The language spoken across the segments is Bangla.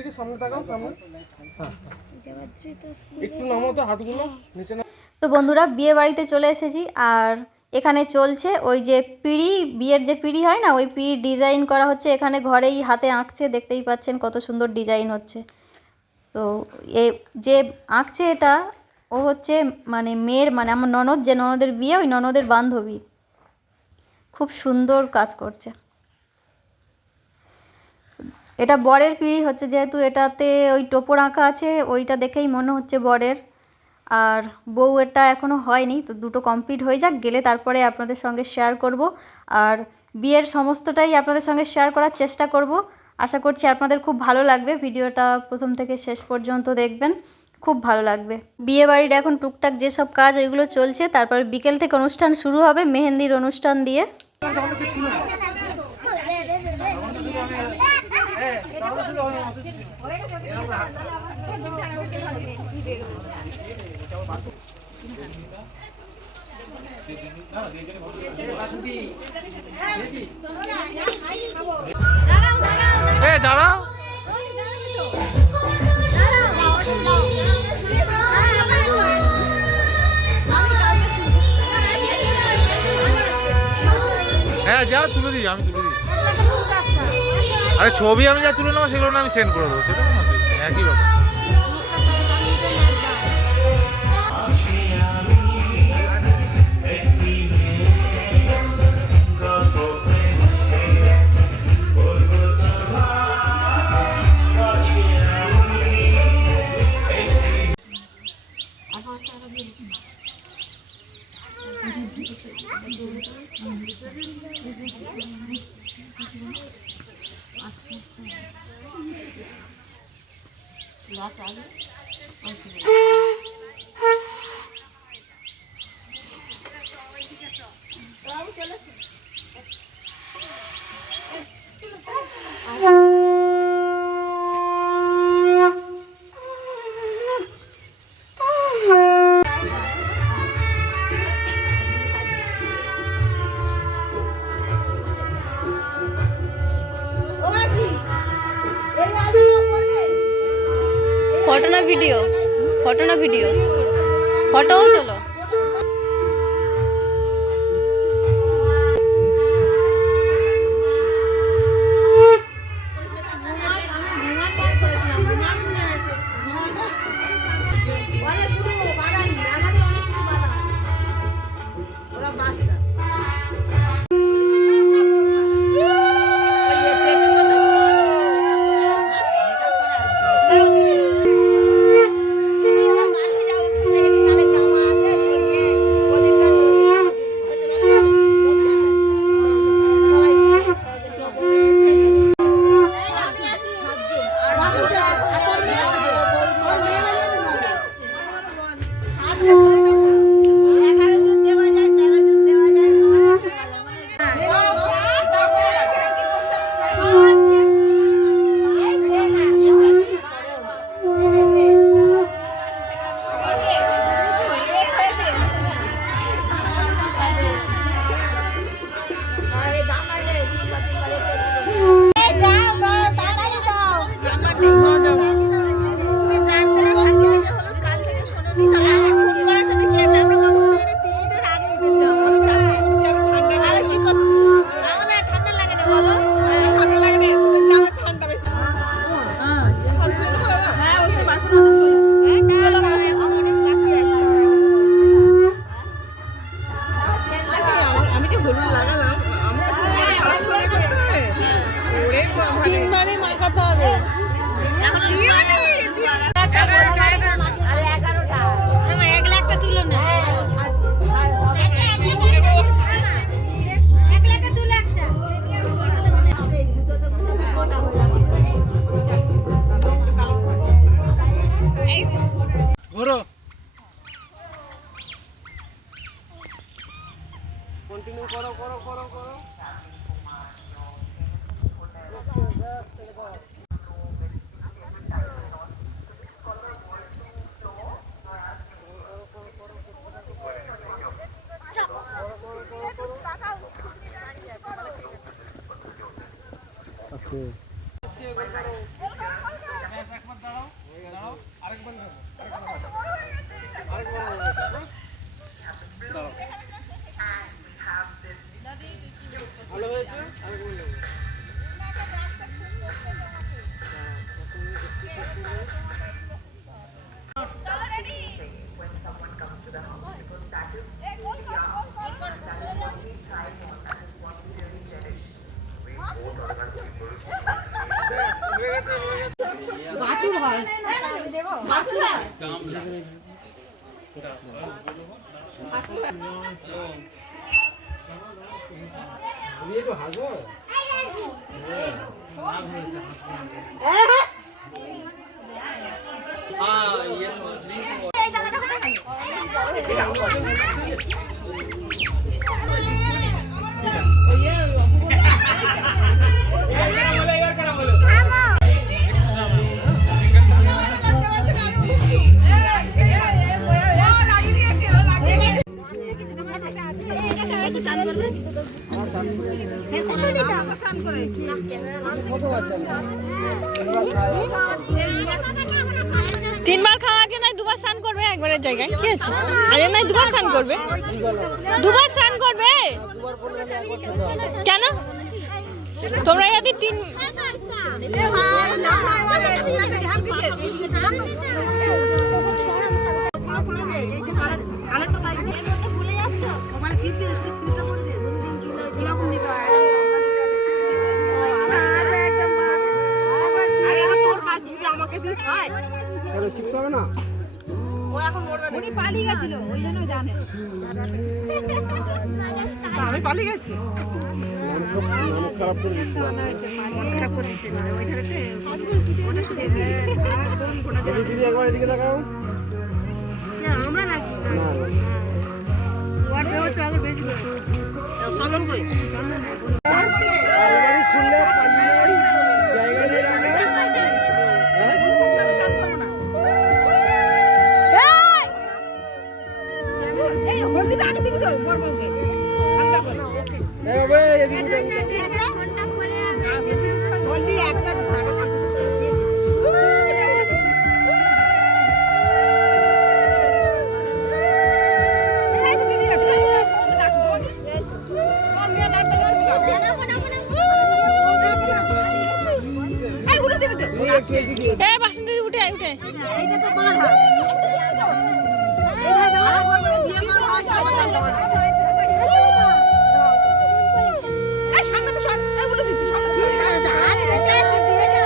দিকে সামনে তাকাও, সামনে। হ্যাঁ, একটু নামো তো হাতগুলো নিচে নাও। তো বন্ধুরা বিয়ে বাড়িতে চলে এসেছি, আর এখানে চলছে ওই যে পিঁড়ি, বিয়ের যে পিঁড়ি হয় না, ওই পিঁড়ি ডিজাইন করা হচ্ছে। এখানে ঘরেই হাতে আঁকছে, দেখতেই পাচ্ছেন কত সুন্দর ডিজাইন হচ্ছে। তো এ যে আঁকছে এটা, ও হচ্ছে মানে মেয়ের, মানে আমার ননদ, যে ননদের বিয়ে, ওই ননদের বান্ধবী। খুব সুন্দর কাজ করছে। এটা বরের পিঁড়ি হচ্ছে, যেহেতু এটাতে ওই টোপর আঁকা আছে, ওইটা দেখেই মনে হচ্ছে বরের। আর বউ এটা এখনও হয়নি, তো দুটো কমপ্লিট হয়ে যাক, গেলে তারপরে আপনাদের সঙ্গে শেয়ার করব। আর বিয়ের সমস্তটাই আপনাদের সঙ্গে শেয়ার করার চেষ্টা করব। আশা করছি আপনাদের খুব ভালো লাগবে। ভিডিওটা প্রথম থেকে শেষ পর্যন্ত দেখবেন, খুব ভালো লাগবে। বিয়ে বাড়ির এখন টুকটাক যেসব কাজ ওইগুলো চলছে, তারপর বিকেল থেকে অনুষ্ঠান শুরু হবে মেহেন্দির অনুষ্ঠান দিয়ে। দাঁড়াও, হ্যাঁ যা তুলে দিই, আমি তুলে দিই। আরে ছবি আমি যা তুলে নেবো সেগুলো না আমি সেন্ড করে দেবো, সেটা কোনো একই ব্যাপার। ফটো না ভিডিও? ফটো না ভিডিও? ফটোও তোলো। কন্টিনিউ করো করো করো করো। ভালো হয়েছে বাছুর হয় বাছুর হয় একটু হাসবো তিনবার খাওয়া আগে নাই দুবার স্নান করবে একবারের জায়গায় কি আছে আরে নাই দুবার স্নান করবে কেন তোমরা যদি তিন শিখতে হবে না উনি পালিয়ে গেছিল ওই জন্য জানে আমি পালিয়ে গেছি খারাপ করে দিচ্ছি খারাপ করে দিচ্ছে না ওই ধারেতে দিদি একবার এদিকে দেখাও আমরা নাকি না ওয়ার্ড হচ্ছে আগে বেশি চলন কই আলমারি খুললে পালিয়ে জায়গা দিয়ে রাখবে এই হলদিটা আগে দিবি তো বড়বউকে ঠান্ডা করে এই বাবা এদিকে হলদি একটা থাকা সাথে এ বাসন দিদি উঠে উঠে এইটা তো বাঁধা এইটা দাও বিয়ে করা হয় তো আবার দাও এই সামনে তো সর এগুলো দিচ্ছি সামনে আরে দাঁড় রেখে দিয়ে না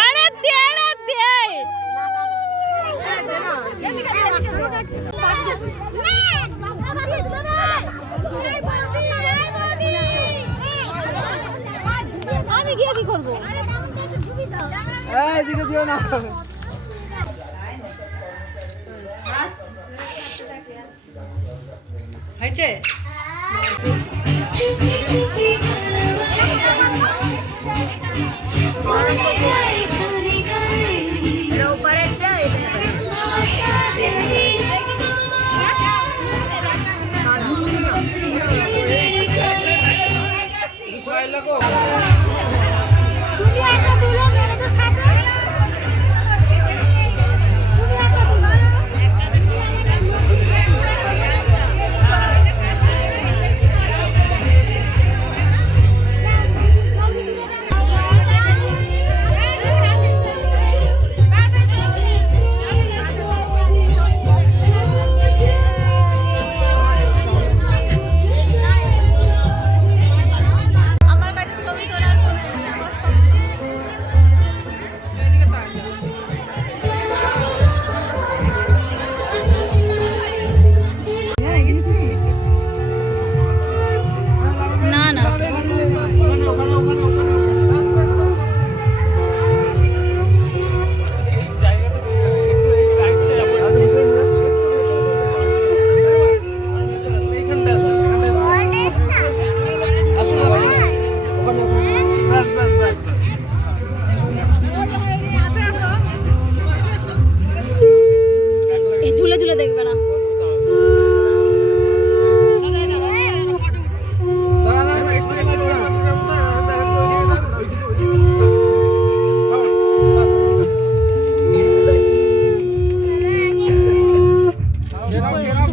আরে দে না দে আমি গিয়ে কি করবো এদিকে দিও না হয়েছে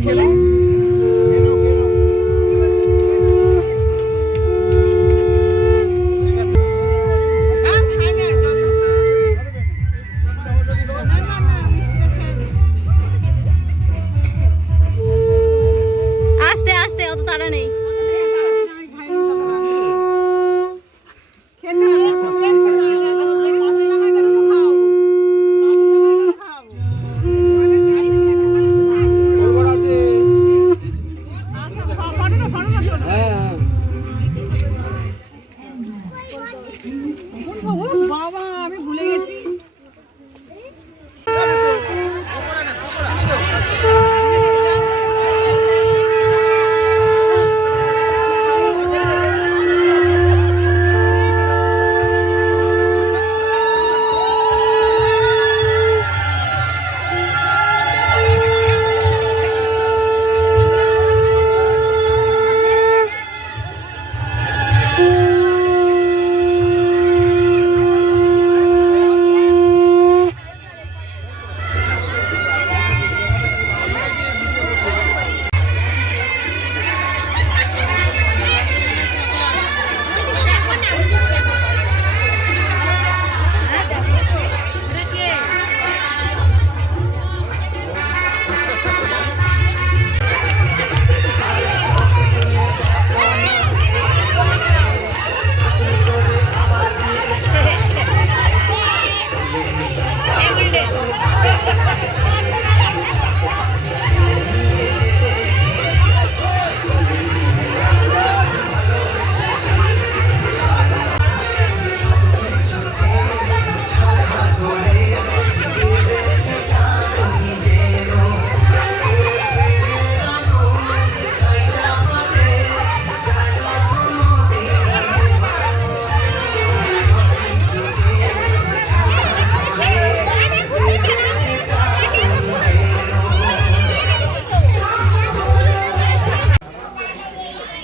খেলে আস্তে আস্তে, অত তাড়া নেই। বাবা আমি ভুলে গেছি।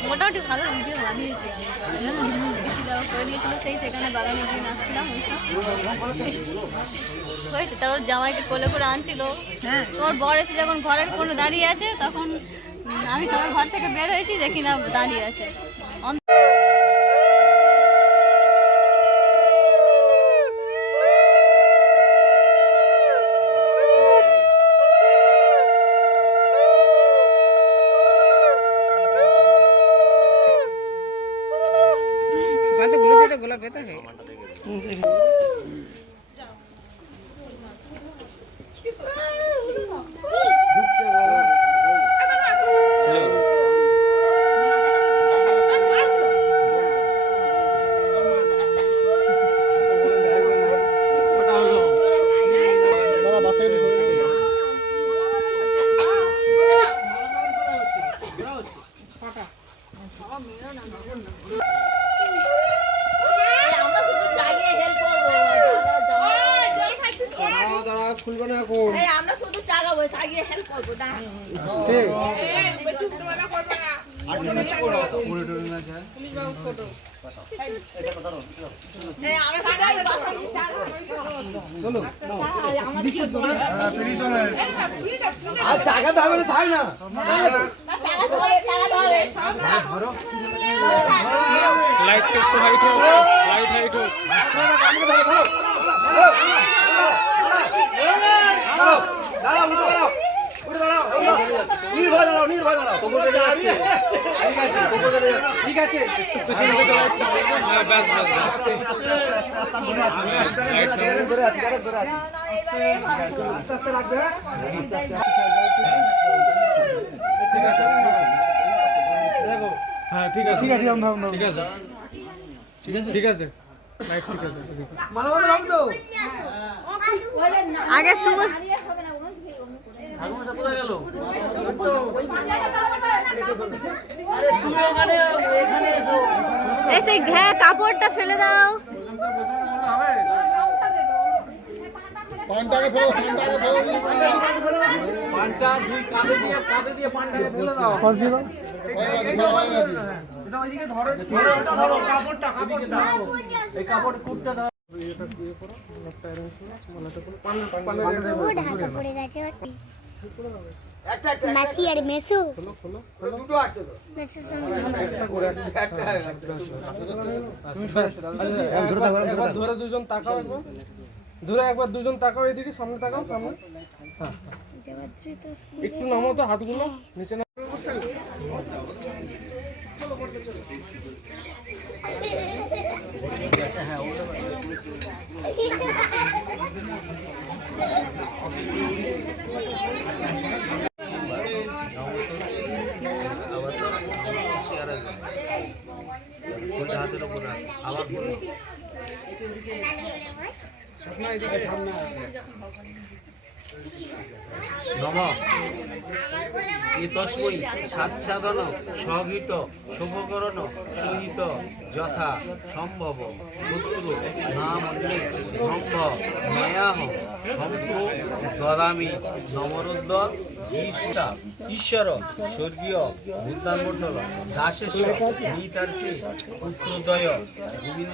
মোটামুটি ভালো ভিডিও বানিয়েছে, বেশি দেওয়া করে নিয়েছিল, সেই সেখানে বাগানে গিয়ে নাচছিলাম হয়েছে। তারপর জামাইকে কোলে করে আনছিল, তোর বর এসে যখন ঘরের কোনো দাঁড়িয়ে আছে তখন আমি সবাই ঘর থেকে বের হয়েছি, দেখি না দাঁড়িয়ে আছে। গোলাপ বেতা হে খুলবে না এখন। আমরা শুধু চাগাবো, চাগিয়ে হেল্প করবো না। চাগাতে হবে না, থাক না। লাইট একটু হাইট হোক, লাইট হাইট হোক। ঠিক আছে হ্যাঁ ঠিক আছে, ঠিক আছে, ঠিক আছে, ঠিক আছে, লাইট ঠিক আছে। আগে শুভ এসে ঘ্যা কাপড়টা ফেলে দাও। পানটাকে ফেলো, পানটা দুই কাঁধে দিয়ে পানটাকে ফেলে দাও। পাশ দিয়ে দাও। এটা ওইদিকে ধরো, ওটা ধরো, কাপড়টা দাও। এই কাপড় কুটটা দাও। এটা দিয়ে করো, একটা অ্যারেঞ্জ করো, মালাটা করো, পান্না পড়ে গেছে। মাসি আর মেসু দুটো আসছে তো মেসুর সঙ্গে একবার ধরে দুজন তাকাও, একবার ধরে একবার দুজন তাকাও, এদিকে সামনে তাকাও, সামনে। হ্যাঁ, একটু নামো তো হাতগুলো নিচে নামো। নম ইতস্মৈ সাচ্ছাদন স্বগীত শুভকরণ সহিত যথা সম্ভব পুত্র নাম ব্রহ্ম মায়াহ সম্ভো দদামি নমরুদ্ধ ঈশ্বর স্বর্গীয় বুদ্ধামণ্ডল দাসেশ্বর নিতার্থে পুত্রদয় গোবিন্দ